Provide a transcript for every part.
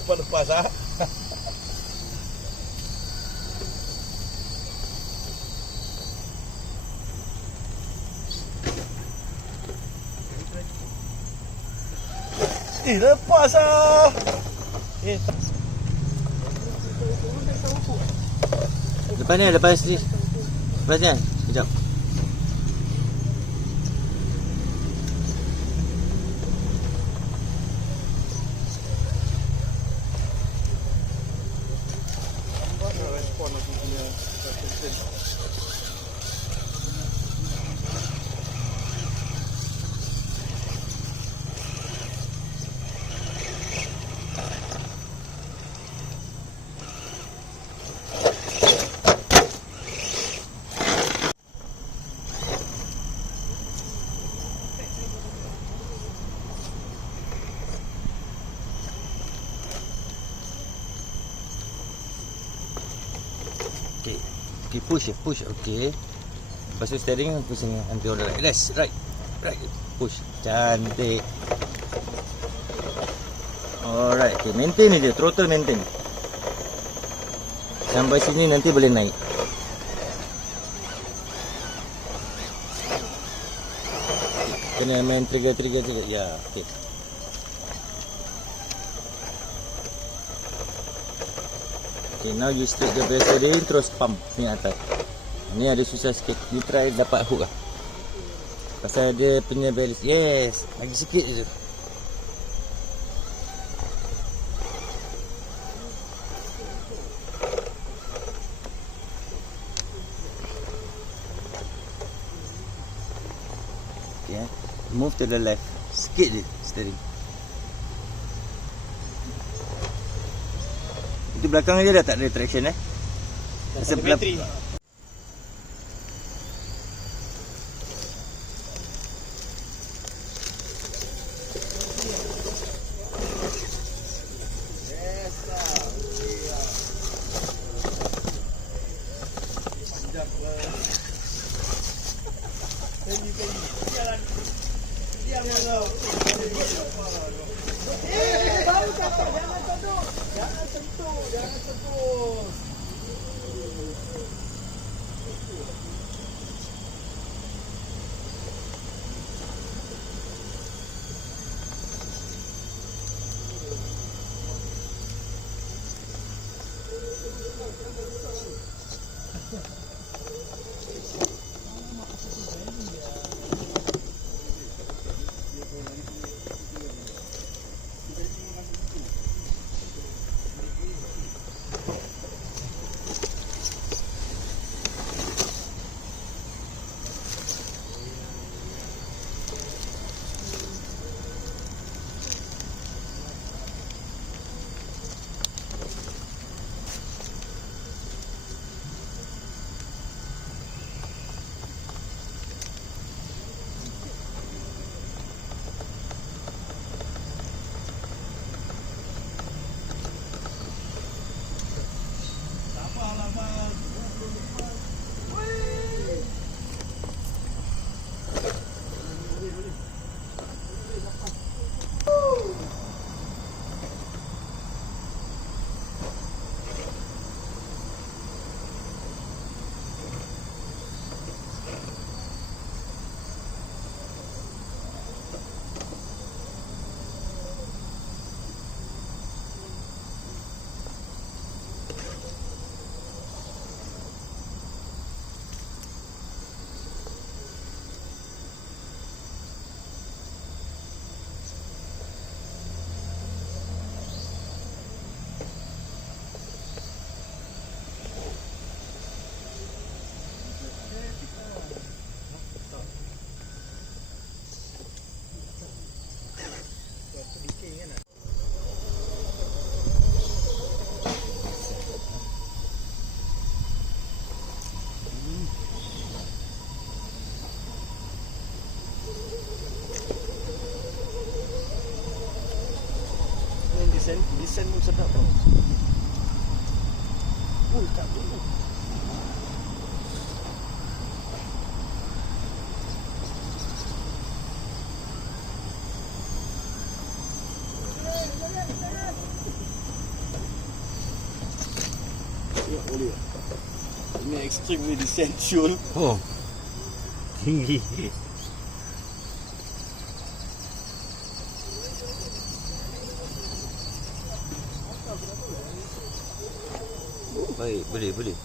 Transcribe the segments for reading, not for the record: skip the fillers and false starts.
Siapa lepas ah? Lepas ah. Lepas ni, lepas ni. Lepas ni, sekejap. Respon aku punya Okay, push. Okay. Lepas tu steering push ni. Nanti on the right. Left, right. Push. Cantik. Alright. Okay, maintain je. Throttle maintain. Sampai sini nanti boleh naik. Kena main trigger. Ya, okay. Okay, now you straight the pressure dia, terus pump ni atas. Ni ada susah sikit. You try dapat hook lah. Pasal dia punya balance. Yes, lagi sikit je. Okay, move to the left. Sikit je steering. Itu belakang dia dah tak ada traction Ada bateri. Jangan sentuh. Desain pun sedap tau. Tak boleh. Ini extremely essential. Oh. Tinggi. Baik, boleh.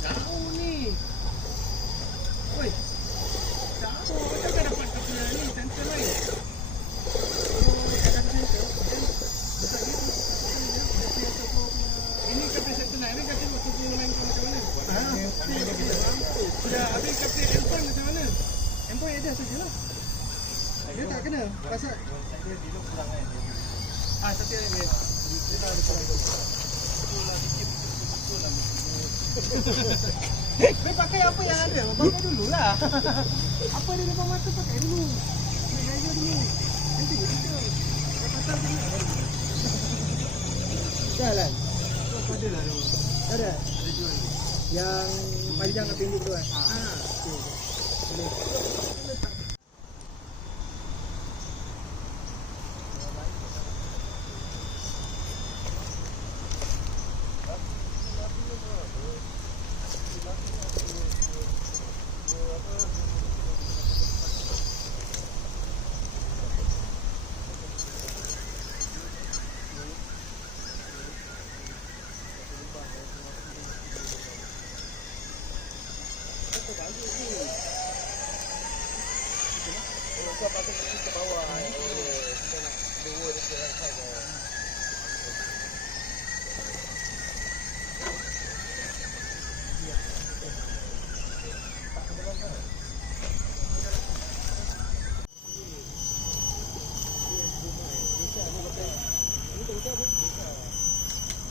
Jauh ni. Oi. Jauh. Macam kau dapat kapal ni? Center lain. Ini kapal center lain. Habis kapal waktu tu main kau macam mana? Sudah habis kapal handphone macam mana? Handphone ada sajalah. Dia tak kena. Pasal dia di luar kurang kan. Satu yang dia. Dia dah ada kurang. Betul lah dikit betul lah. Kau pakai apa yang ada? Pakai dululah. Apa di depan mata pakai dulu. Naik gaya dulu. Nanti kita pasal dulu. Jalan. Kau ada lah tu. Ada. Ada jual. Yang panjang atau pendek tu kan? Okey. Boleh. Kau patut pergi ke bawah. Kita nak dua dekat right side.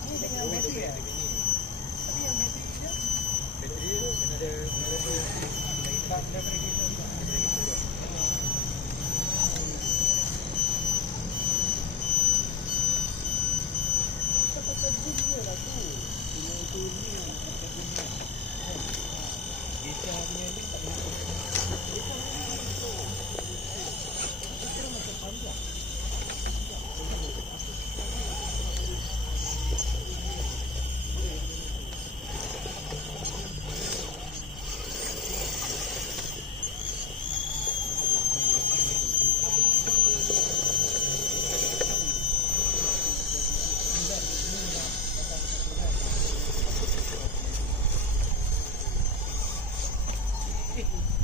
Ini dengan bateri ya? Tapi yang bateri dia? Bateri kena ada bateri dia. Thank you.